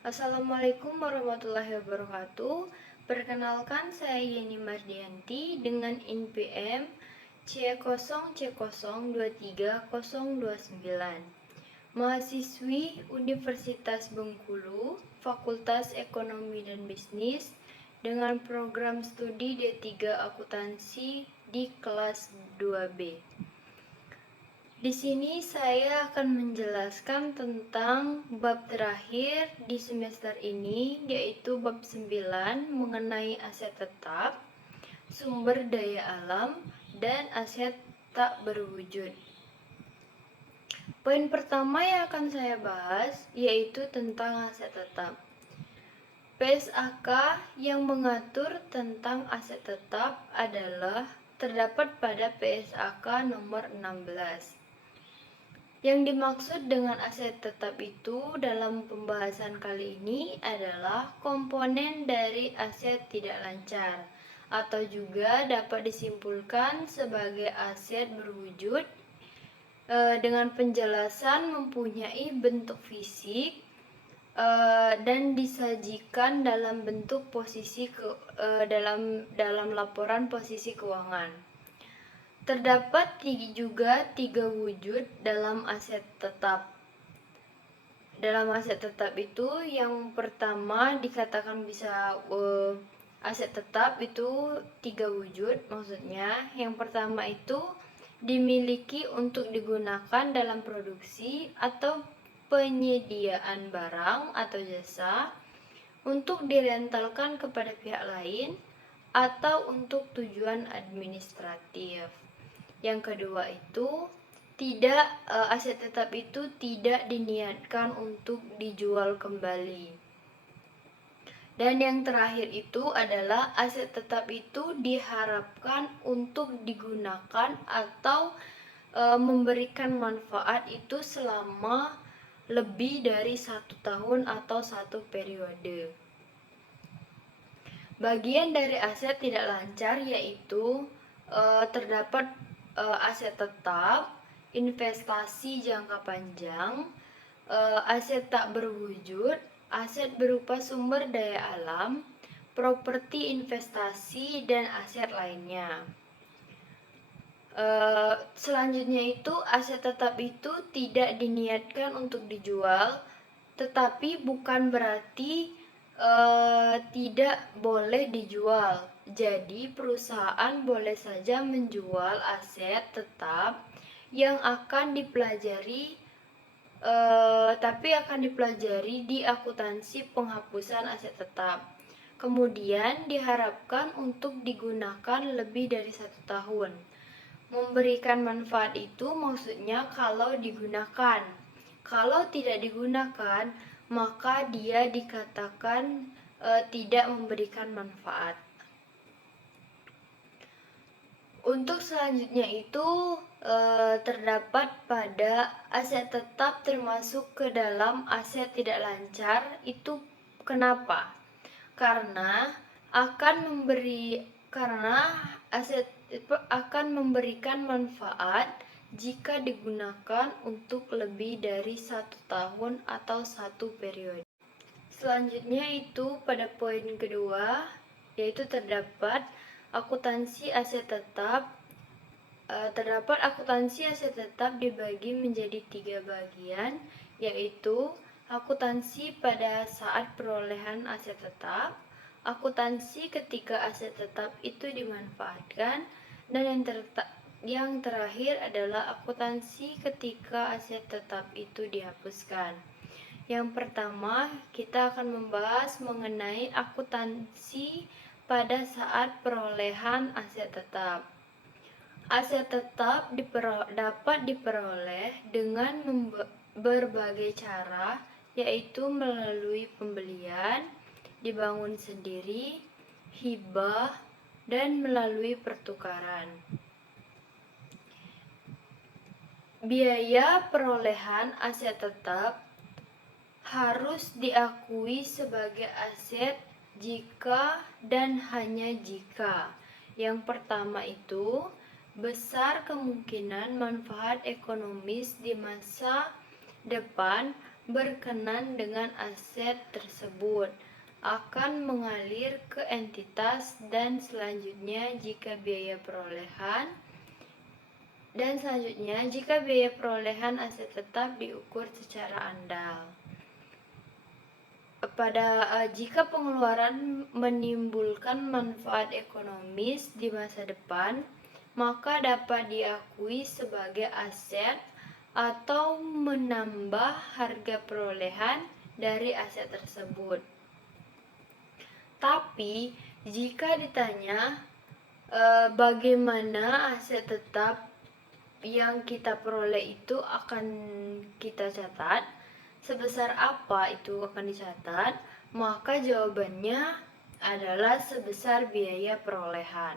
Assalamualaikum warahmatullahi wabarakatuh. Perkenalkan, saya Yeni Mardianti dengan NPM C0C0230029. Mahasiswi Universitas Bengkulu, Fakultas Ekonomi dan Bisnis dengan program studi D3 Akuntansi di kelas 2B. Di sini saya akan menjelaskan tentang bab terakhir di semester ini, yaitu bab 9 mengenai aset tetap, sumber daya alam, dan aset tak berwujud. Poin pertama yang akan saya bahas yaitu tentang aset tetap. PSAK yang mengatur tentang aset tetap adalah terdapat pada PSAK nomor 16. Yang dimaksud dengan aset tetap itu dalam pembahasan kali ini adalah komponen dari aset tidak lancar, atau juga dapat disimpulkan sebagai aset berwujud dengan penjelasan mempunyai bentuk fisik dan disajikan dalam bentuk posisi dalam laporan posisi keuangan. Terdapat juga tiga wujud dalam aset tetap. Dalam aset tetap itu yang pertama dikatakan bisa aset tetap itu tiga wujud, maksudnya yang pertama itu dimiliki untuk digunakan dalam produksi atau penyediaan barang atau jasa, untuk direntalkan kepada pihak lain, atau untuk tujuan administratif. Yang kedua itu aset tetap itu tidak diniatkan untuk dijual kembali. Dan yang terakhir itu adalah aset tetap itu diharapkan untuk digunakan atau memberikan manfaat itu selama lebih dari 1 tahun atau 1 periode. Bagian dari aset tidak lancar yaitu terdapat aset tetap, investasi jangka panjang, aset tak berwujud, aset berupa sumber daya alam, properti investasi, dan aset lainnya. Selanjutnya itu aset tetap itu tidak diniatkan untuk dijual, tetapi bukan berarti tidak boleh dijual. Jadi perusahaan boleh saja menjual aset tetap yang akan dipelajari di akuntansi penghapusan aset tetap. Kemudian diharapkan untuk digunakan lebih dari 1 tahun. Memberikan manfaat itu maksudnya kalau digunakan. Kalau tidak digunakan, maka dia dikatakan tidak memberikan manfaat. Untuk selanjutnya itu terdapat pada aset tetap termasuk ke dalam aset tidak lancar. Itu kenapa? Karena aset akan memberikan manfaat jika digunakan untuk lebih dari 1 tahun atau 1 periode. Selanjutnya itu pada poin kedua, yaitu terdapat akuntansi aset tetap. Terdapat akuntansi aset tetap dibagi menjadi 3 bagian, yaitu akuntansi pada saat perolehan aset tetap, akuntansi ketika aset tetap itu dimanfaatkan, dan yang terakhir adalah akuntansi ketika aset tetap itu dihapuskan. Yang pertama, kita akan membahas mengenai akuntansi pada saat perolehan aset tetap. Aset tetap dapat diperoleh dengan berbagai cara, yaitu melalui pembelian, dibangun sendiri, hibah, dan melalui pertukaran. Biaya perolehan aset tetap harus diakui sebagai aset jika dan hanya jika yang pertama itu besar kemungkinan manfaat ekonomis di masa depan berkenan dengan aset tersebut akan mengalir ke entitas dan selanjutnya jika biaya perolehan aset tetap diukur secara andal. Jika pengeluaran menimbulkan manfaat ekonomis di masa depan, maka dapat diakui sebagai aset atau menambah harga perolehan dari aset tersebut. Tapi jika ditanya bagaimana aset tetap yang kita peroleh itu akan kita catat, sebesar apa itu akan dicatat, maka jawabannya adalah sebesar biaya perolehan.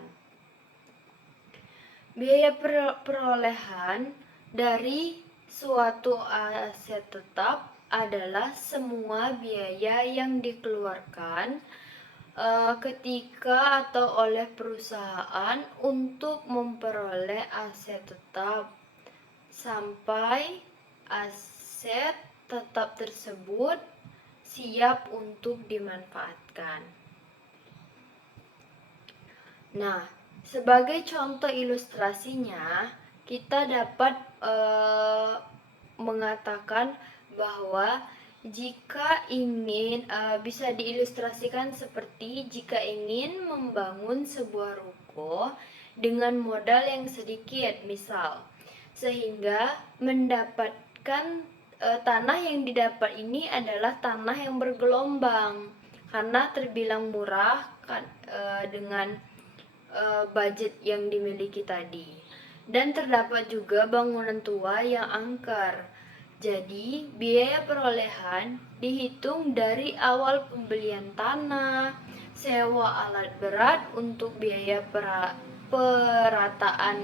Biaya perolehan dari suatu aset tetap adalah semua biaya yang dikeluarkan ketika atau oleh perusahaan untuk memperoleh aset tetap sampai aset tetap tersebut siap untuk dimanfaatkan. Nah, sebagai contoh ilustrasinya, kita dapat mengatakan bahwa jika ingin bisa diilustrasikan seperti jika ingin membangun sebuah ruko dengan modal yang sedikit, misal, sehingga mendapatkan tanah yang didapat ini adalah tanah yang bergelombang karena terbilang murah dengan budget yang dimiliki tadi. Dan terdapat juga bangunan tua yang angker. Jadi, biaya perolehan dihitung dari awal pembelian tanah, sewa alat berat untuk biaya perataan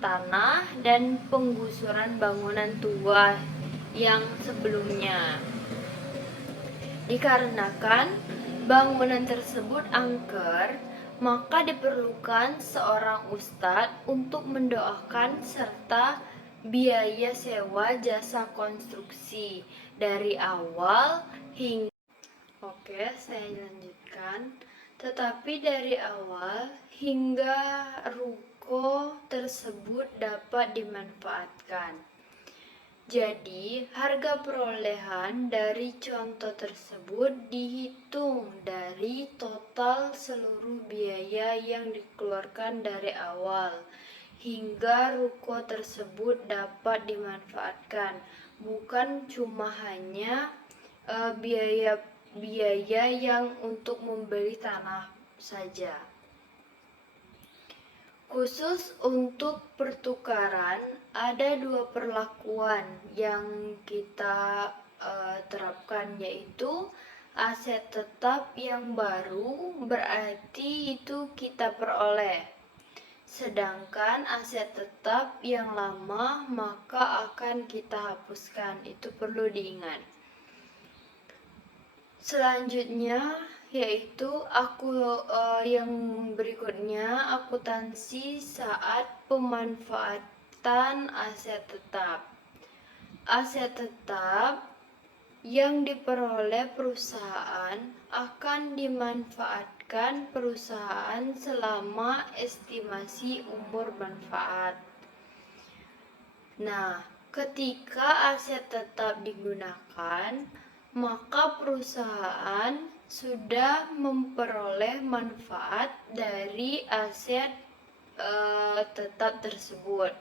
tanah, dan penggusuran bangunan tua yang sebelumnya. Dikarenakan bangunan tersebut angker, maka diperlukan seorang ustadz untuk mendoakan serta biaya sewa jasa konstruksi dari awal hingga saya lanjutkan. Tetapi dari awal hingga ruko tersebut dapat dimanfaatkan. Jadi, harga perolehan dari contoh tersebut dihitung dari total seluruh biaya yang dikeluarkan dari awal hingga ruko tersebut dapat dimanfaatkan, bukan cuma hanya biaya yang untuk membeli tanah saja. Khusus untuk pertukaran, ada dua perlakuan yang kita terapkan, yaitu aset tetap yang baru berarti itu kita peroleh, sedangkan aset tetap yang lama maka akan kita hapuskan. Itu perlu diingat. Selanjutnya yaitu yang berikutnya, akuntansi saat pemanfaatan aset tetap. Aset tetap yang diperoleh perusahaan akan dimanfaatkan perusahaan selama estimasi umur manfaat. Nah, ketika aset tetap digunakan, maka perusahaan sudah memperoleh manfaat dari aset tetap tersebut,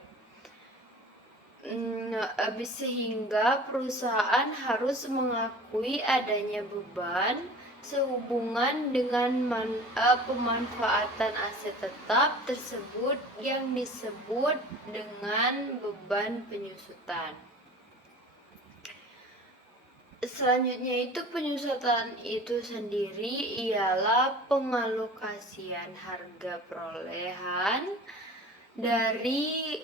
sehingga perusahaan harus mengakui adanya beban sehubungan dengan pemanfaatan aset tetap tersebut yang disebut dengan beban penyusutan. Selanjutnya itu penyusutan itu sendiri ialah pengalokasian harga perolehan dari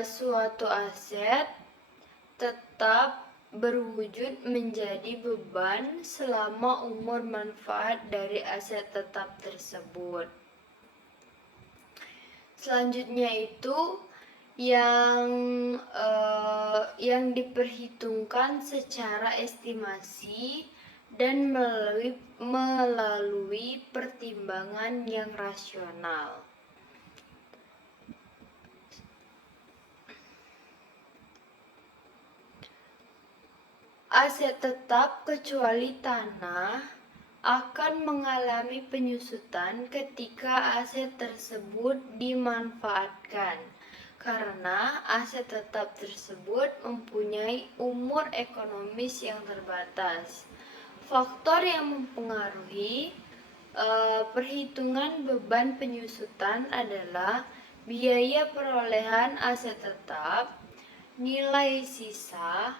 suatu aset tetap berwujud menjadi beban selama umur manfaat dari aset tetap tersebut. Selanjutnya itu yang diperhitungkan secara estimasi dan melalui pertimbangan yang rasional. Aset tetap kecuali tanah akan mengalami penyusutan ketika aset tersebut dimanfaatkan, karena aset tetap tersebut mempunyai umur ekonomis yang terbatas. Faktor yang mempengaruhi perhitungan beban penyusutan adalah biaya perolehan aset tetap, nilai sisa,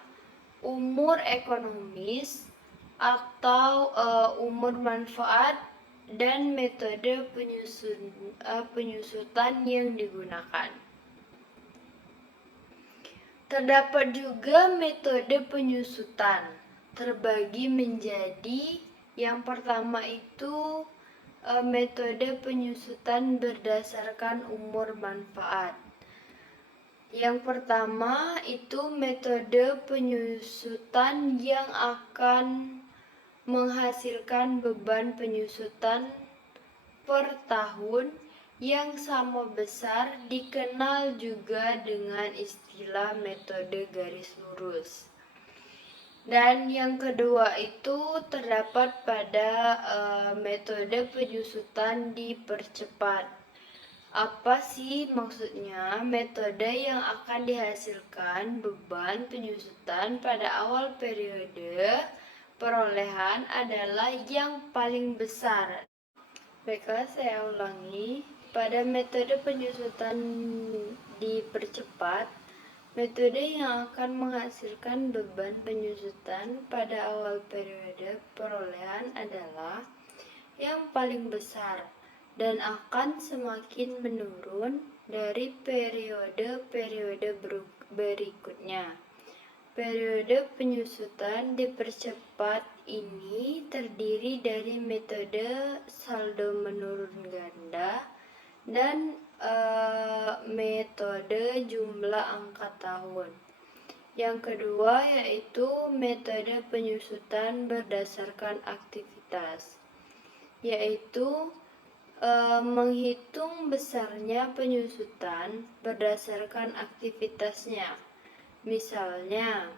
umur ekonomis atau umur manfaat, dan metode penyusutan yang digunakan. Terdapat juga metode penyusutan terbagi menjadi yang pertama itu metode penyusutan berdasarkan umur manfaat. Yang pertama itu metode penyusutan yang akan menghasilkan beban penyusutan per tahun yang sama besar, dikenal juga dengan istilah metode garis lurus. Dan yang kedua itu terdapat pada metode penyusutan dipercepat. Apa sih maksudnya? Metode yang akan dihasilkan beban penyusutan pada awal periode perolehan adalah yang paling besar. Baiklah, saya ulangi. Pada metode penyusutan dipercepat, metode yang akan menghasilkan beban penyusutan pada awal periode perolehan adalah yang paling besar dan akan semakin menurun dari periode-periode berikutnya. Periode penyusutan dipercepat ini terdiri dari metode saldo menurun ganda dan metode jumlah angka tahun. Yang kedua yaitu metode penyusutan berdasarkan aktivitas, yaitu menghitung besarnya penyusutan berdasarkan aktivitasnya. Misalnya,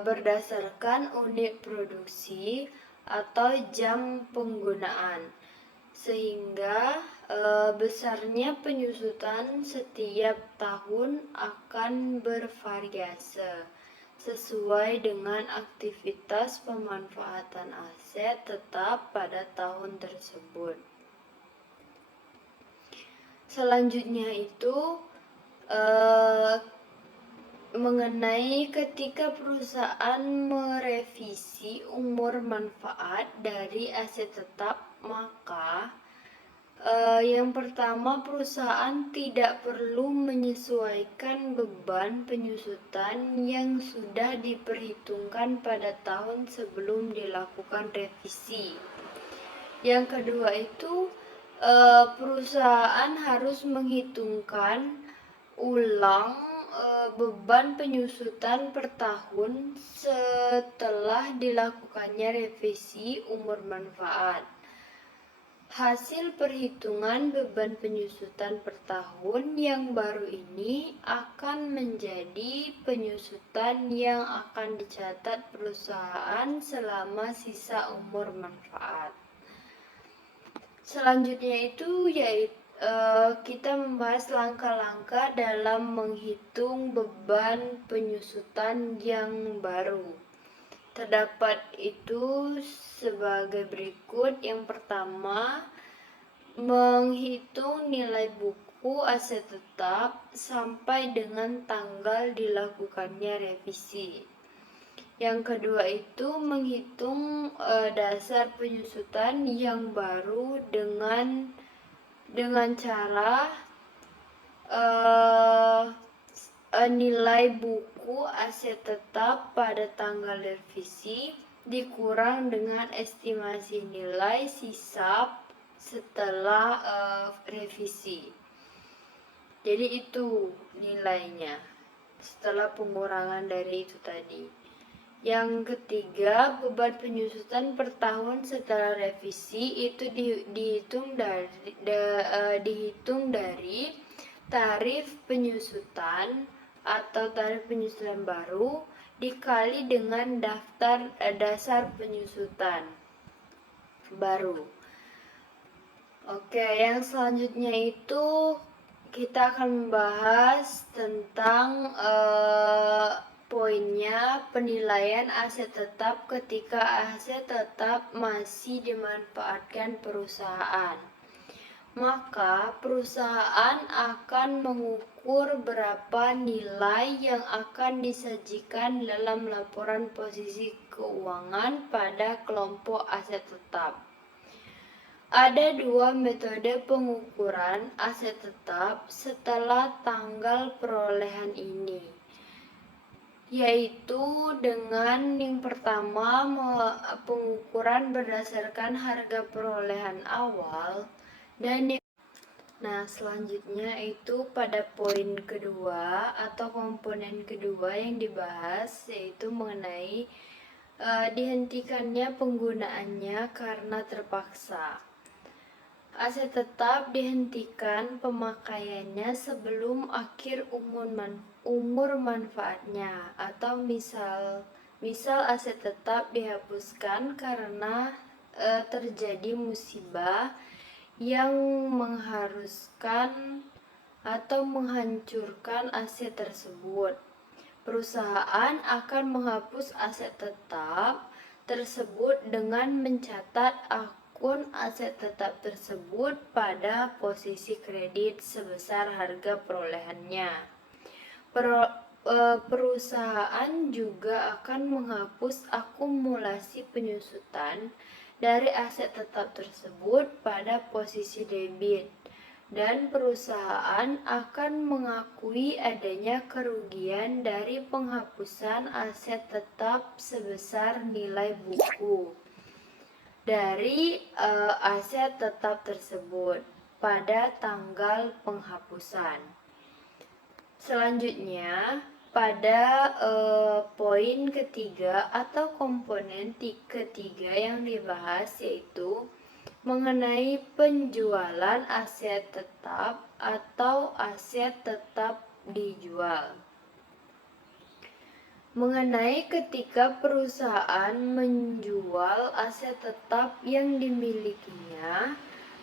berdasarkan unit produksi atau jam penggunaan, sehingga besarnya penyusutan setiap tahun akan bervariasi sesuai dengan aktivitas pemanfaatan aset tetap pada tahun tersebut. Selanjutnya itu mengenai ketika perusahaan merevisi umur manfaat dari aset tetap, maka yang pertama, perusahaan tidak perlu menyesuaikan beban penyusutan yang sudah diperhitungkan pada tahun sebelum dilakukan revisi. Yang kedua itu, perusahaan harus menghitungkan ulang beban penyusutan per tahun setelah dilakukannya revisi umur manfaat. Hasil perhitungan beban penyusutan per tahun yang baru ini akan menjadi penyusutan yang akan dicatat perusahaan selama sisa umur manfaat. Selanjutnya itu yaitu kita membahas langkah-langkah dalam menghitung beban penyusutan yang baru. Terdapat itu sebagai berikut. Yang pertama, menghitung nilai buku aset tetap sampai dengan tanggal dilakukannya revisi. Yang kedua itu menghitung dasar penyusutan yang baru dengan cara nilai buku aset tetap pada tanggal revisi dikurang dengan estimasi nilai sisa setelah revisi. Jadi itu nilainya setelah pengurangan dari itu tadi. Yang ketiga, beban penyusutan per tahun setelah revisi itu dihitung dari tarif penyusutan atau tarif penyusutan baru dikali dengan dasar penyusutan baru. Oke, yang selanjutnya itu kita akan membahas tentang poinnya penilaian aset tetap ketika aset tetap masih dimanfaatkan perusahaan. Maka perusahaan akan mengukur berapa nilai yang akan disajikan dalam laporan posisi keuangan pada kelompok aset tetap. Ada dua metode pengukuran aset tetap setelah tanggal perolehan ini, yaitu dengan yang pertama pengukuran berdasarkan harga perolehan awal dan selanjutnya itu pada poin kedua atau komponen kedua yang dibahas, yaitu mengenai dihentikannya penggunaannya karena terpaksa. Aset tetap dihentikan pemakaiannya sebelum akhir umur manfaatnya, atau misal aset tetap dihapuskan karena terjadi musibah yang mengharuskan atau menghancurkan aset tersebut. Perusahaan akan menghapus aset tetap tersebut dengan mencatat akun aset tetap tersebut pada posisi kredit sebesar harga perolehannya. Perusahaan juga akan menghapus akumulasi penyusutan dari aset tetap tersebut pada posisi debit, dan perusahaan akan mengakui adanya kerugian dari penghapusan aset tetap sebesar nilai buku dari aset tetap tersebut pada tanggal penghapusan. Selanjutnya, pada poin ketiga atau komponen ketiga yang dibahas, yaitu mengenai penjualan aset tetap atau aset tetap dijual. Mengenai ketika perusahaan menjual aset tetap yang dimilikinya,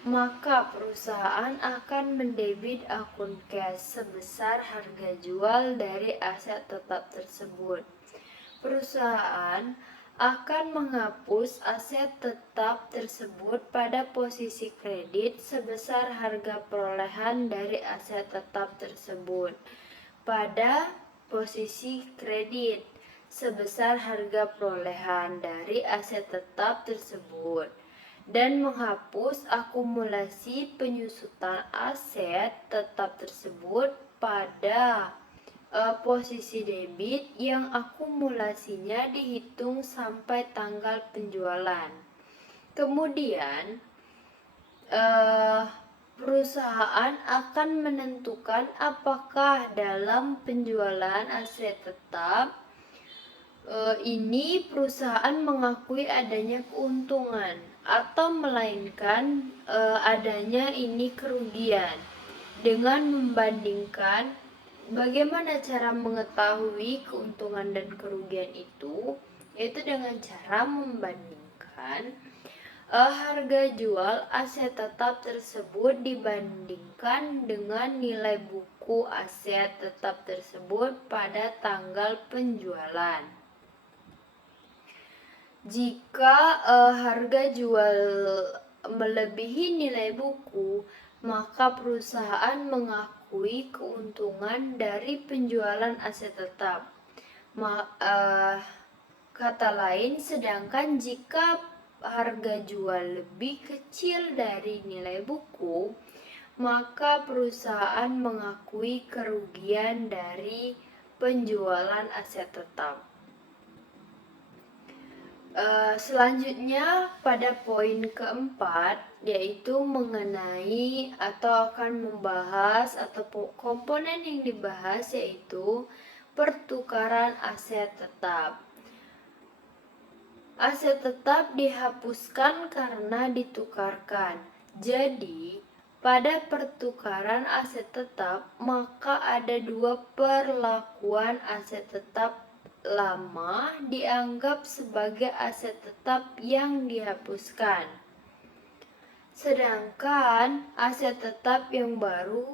maka perusahaan akan mendebit akun cash sebesar harga jual dari aset tetap tersebut. Perusahaan akan menghapus aset tetap tersebut pada posisi kredit sebesar harga perolehan dari aset tetap tersebut pada posisi kredit sebesar harga perolehan dari aset tetap tersebut, dan menghapus akumulasi penyusutan aset tetap tersebut pada posisi debit yang akumulasinya dihitung sampai tanggal penjualan. Kemudian perusahaan akan menentukan apakah dalam penjualan aset tetap ini perusahaan mengakui adanya keuntungan atau melainkan adanya ini kerugian. Dengan membandingkan, bagaimana cara mengetahui keuntungan dan kerugian itu? Yaitu dengan cara membandingkan harga jual aset tetap tersebut dibandingkan dengan nilai buku aset tetap tersebut pada tanggal penjualan. Jika harga jual melebihi nilai buku, maka perusahaan mengakui keuntungan dari penjualan aset tetap. Kata lain, sedangkan jika harga jual lebih kecil dari nilai buku, maka perusahaan mengakui kerugian dari penjualan aset tetap. Selanjutnya pada poin keempat, yaitu mengenai atau akan membahas atau komponen yang dibahas yaitu pertukaran aset tetap. Aset tetap dihapuskan karena ditukarkan. Jadi, pada pertukaran aset tetap, maka ada dua perlakuan aset tetap lama dianggap sebagai aset tetap yang dihapuskan. Sedangkan aset tetap yang baru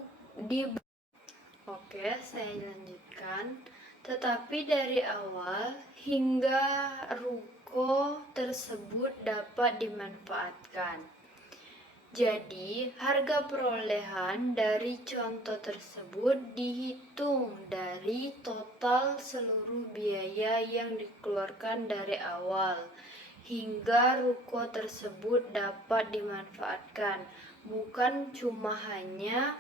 Oke, saya lanjutkan. Tetapi dari awal hingga ruko tersebut dapat dimanfaatkan. Jadi, harga perolehan dari contoh tersebut dihitung dari total seluruh biaya yang dikeluarkan dari awal hingga ruko tersebut dapat dimanfaatkan, bukan cuma hanya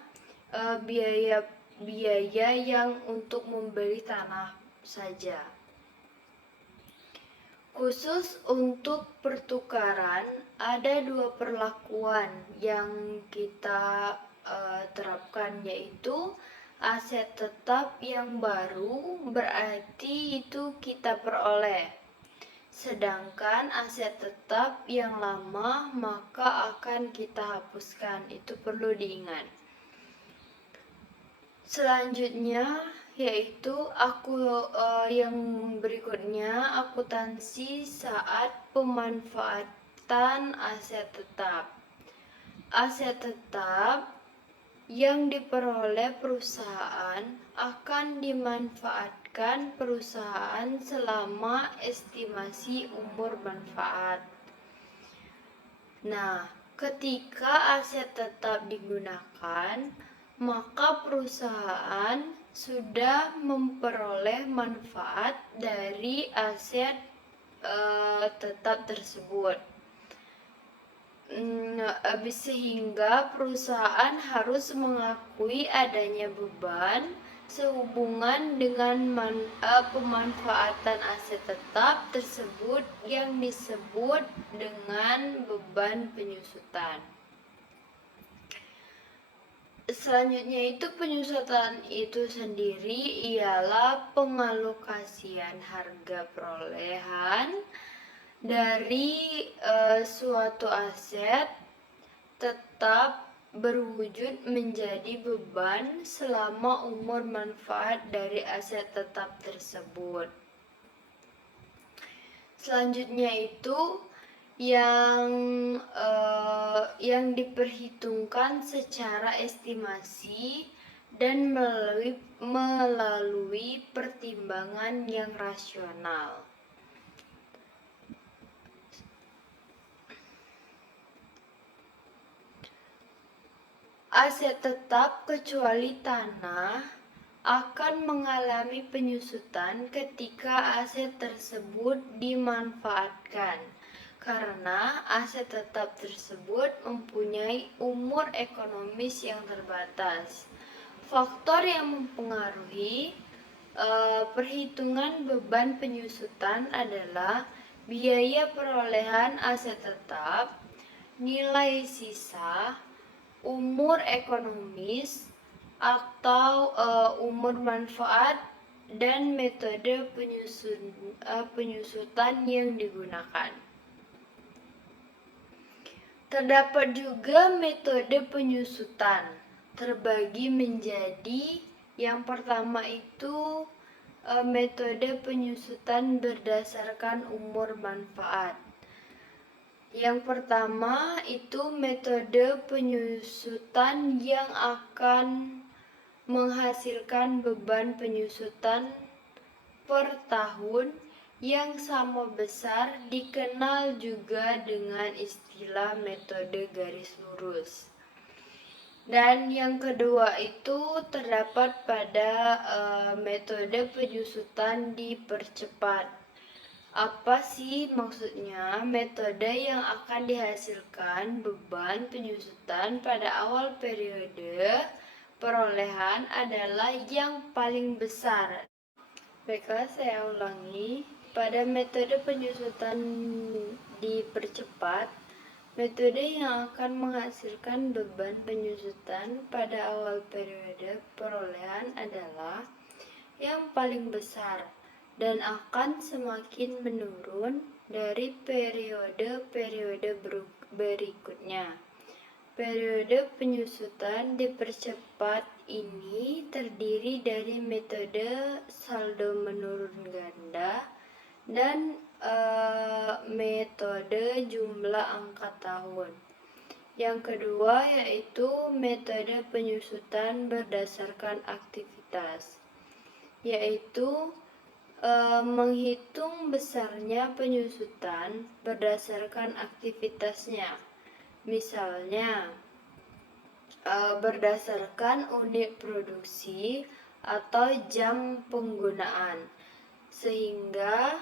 biaya yang untuk membeli tanah saja. Khusus untuk pertukaran, ada dua perlakuan yang kita terapkan, yaitu aset tetap yang baru berarti itu kita peroleh. Sedangkan aset tetap yang lama maka akan kita hapuskan. Itu perlu diingat. Selanjutnya yaitu yang berikutnya akuntansi saat pemanfaatan aset tetap. Aset tetap yang diperoleh perusahaan akan dimanfaatkan perusahaan selama estimasi umur manfaat. Nah, ketika aset tetap digunakan, maka perusahaan sudah memperoleh manfaat dari aset tetap tersebut. Sehingga perusahaan harus mengakui adanya beban sehubungan dengan pemanfaatan aset tetap tersebut yang disebut dengan beban penyusutan. Selanjutnya itu penyusutan itu sendiri ialah pengalokasian harga perolehan dari suatu aset tetap berwujud menjadi beban selama umur manfaat dari aset tetap tersebut. Selanjutnya itu yang diperhitungkan secara estimasi dan melalui pertimbangan yang rasional. Aset tetap kecuali tanah akan mengalami penyusutan ketika aset tersebut dimanfaatkan, karena aset tetap tersebut mempunyai umur ekonomis yang terbatas. Faktor yang mempengaruhi perhitungan beban penyusutan adalah biaya perolehan aset tetap, nilai sisa, umur ekonomis atau umur manfaat, dan metode penyusutan yang digunakan. Terdapat juga metode penyusutan terbagi menjadi yang pertama itu metode penyusutan berdasarkan umur manfaat. Yang pertama itu metode penyusutan yang akan menghasilkan beban penyusutan per tahun yang sama besar, dikenal juga dengan istilah metode garis lurus. Dan yang kedua itu terdapat pada metode penyusutan dipercepat. Apa sih maksudnya? Metode yang akan dihasilkan beban penyusutan pada awal periode perolehan adalah yang paling besar. Baiklah, saya ulangi. pada metode penyusutan dipercepat, metode yang akan menghasilkan beban penyusutan pada awal periode perolehan adalah yang paling besar dan akan semakin menurun dari periode-periode berikutnya. Periode penyusutan dipercepat ini terdiri dari metode saldo menurun ganda dan metode jumlah angka tahun. Yang kedua yaitu metode penyusutan berdasarkan aktivitas, yaitu menghitung besarnya penyusutan berdasarkan aktivitasnya. Misalnya, berdasarkan unit produksi atau jam penggunaan, sehingga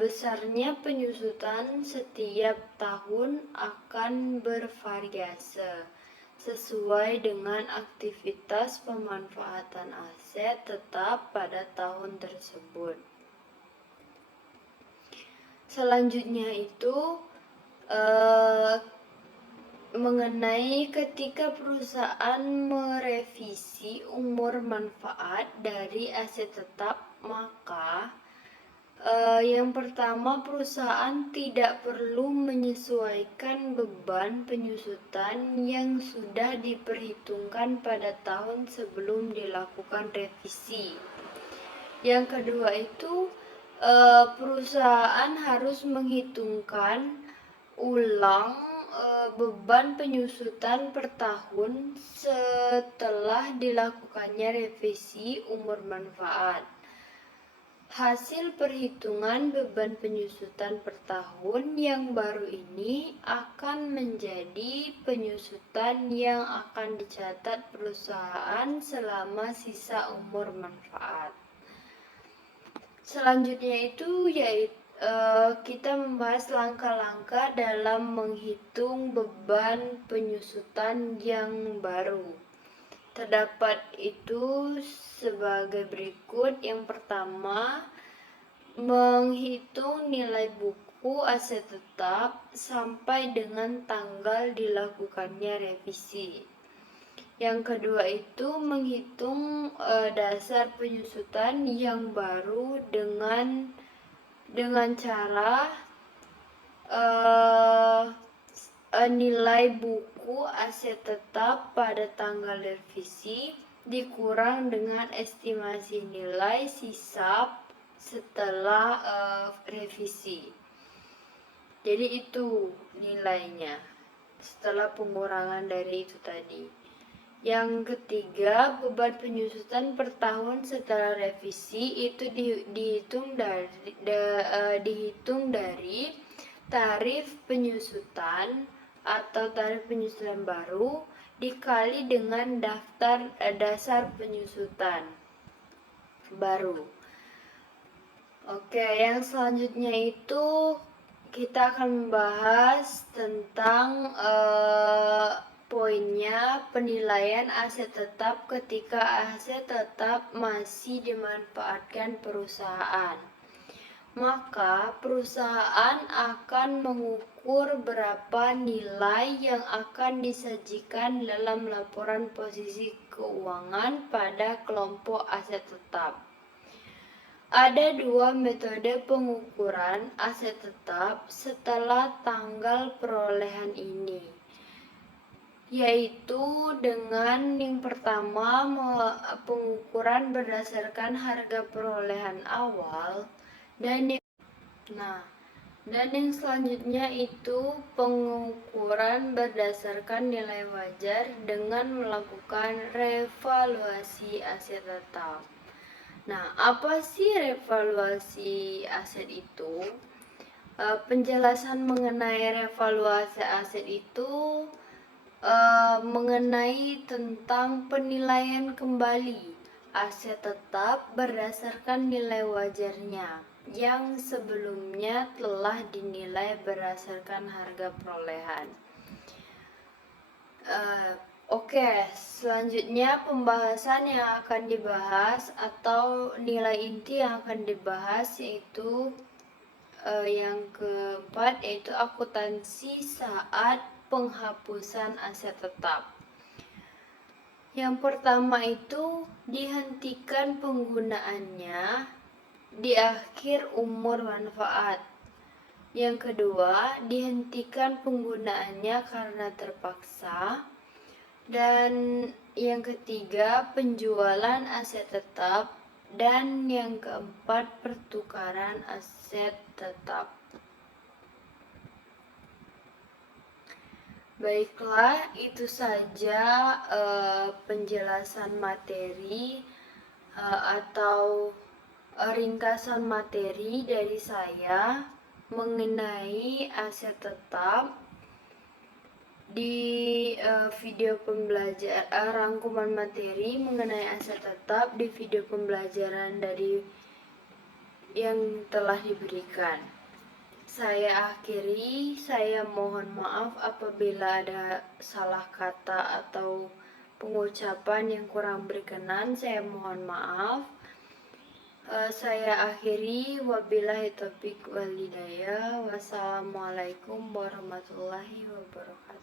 besarnya penyusutan setiap tahun akan bervariasi sesuai dengan aktivitas pemanfaatan aset tetap pada tahun tersebut. Selanjutnya itu mengenai ketika perusahaan merevisi umur manfaat dari aset tetap, maka yang pertama, perusahaan tidak perlu menyesuaikan beban penyusutan yang sudah diperhitungkan pada tahun sebelum dilakukan revisi. Yang kedua itu, perusahaan harus menghitungkan ulang beban penyusutan per tahun setelah dilakukannya revisi umur manfaat. Hasil perhitungan beban penyusutan per tahun yang baru ini akan menjadi penyusutan yang akan dicatat perusahaan selama sisa umur manfaat. Selanjutnya itu yaitu kita membahas langkah-langkah dalam menghitung beban penyusutan yang baru. Terdapat itu sebagai berikut. Yang pertama, menghitung nilai buku aset tetap sampai dengan tanggal dilakukannya revisi. Yang kedua itu menghitung dasar penyusutan yang baru dengan cara nilai buku aset tetap pada tanggal revisi dikurang dengan estimasi nilai sisa setelah revisi. Jadi itu nilainya setelah pengurangan dari itu tadi. Yang ketiga, beban penyusutan per tahun setelah revisi itu dihitung dari tarif penyusutan atau tarif penyusutan baru dikali dengan dasar penyusutan baru. Oke, yang selanjutnya itu kita akan membahas tentang poinnya penilaian aset tetap ketika aset tetap masih dimanfaatkan perusahaan. Maka perusahaan akan mengukur berapa nilai yang akan disajikan dalam laporan posisi keuangan pada kelompok aset tetap. Ada dua metode pengukuran aset tetap setelah tanggal perolehan ini, yaitu dengan yang pertama pengukuran berdasarkan harga perolehan awal dan yang selanjutnya itu pengukuran berdasarkan nilai wajar dengan melakukan revaluasi aset tetap. Nah, apa sih revaluasi aset itu? Penjelasan mengenai revaluasi aset itu mengenai tentang penilaian kembali aset tetap berdasarkan nilai wajarnya yang sebelumnya telah dinilai berdasarkan harga perolehan. Oke, selanjutnya pembahasan yang akan dibahas atau nilai inti yang akan dibahas yaitu yang keempat, yaitu akuntansi saat penghapusan aset tetap. Yang pertama itu dihentikan penggunaannya di akhir umur manfaat. Yang kedua, dihentikan penggunaannya karena terpaksa. Dan yang ketiga, penjualan aset tetap. Dan yang keempat, pertukaran aset tetap. Baiklah, itu saja penjelasan materi atau ringkasan materi dari saya mengenai aset tetap di video pembelajaran rangkuman materi mengenai aset tetap di video pembelajaran dari yang telah diberikan. Saya akhiri, saya mohon maaf apabila ada salah kata atau pengucapan yang kurang berkenan, saya mohon maaf. Saya akhiri, wabillahi taufiq wal hidayah. Wassalamualaikum warahmatullahi wabarakatuh.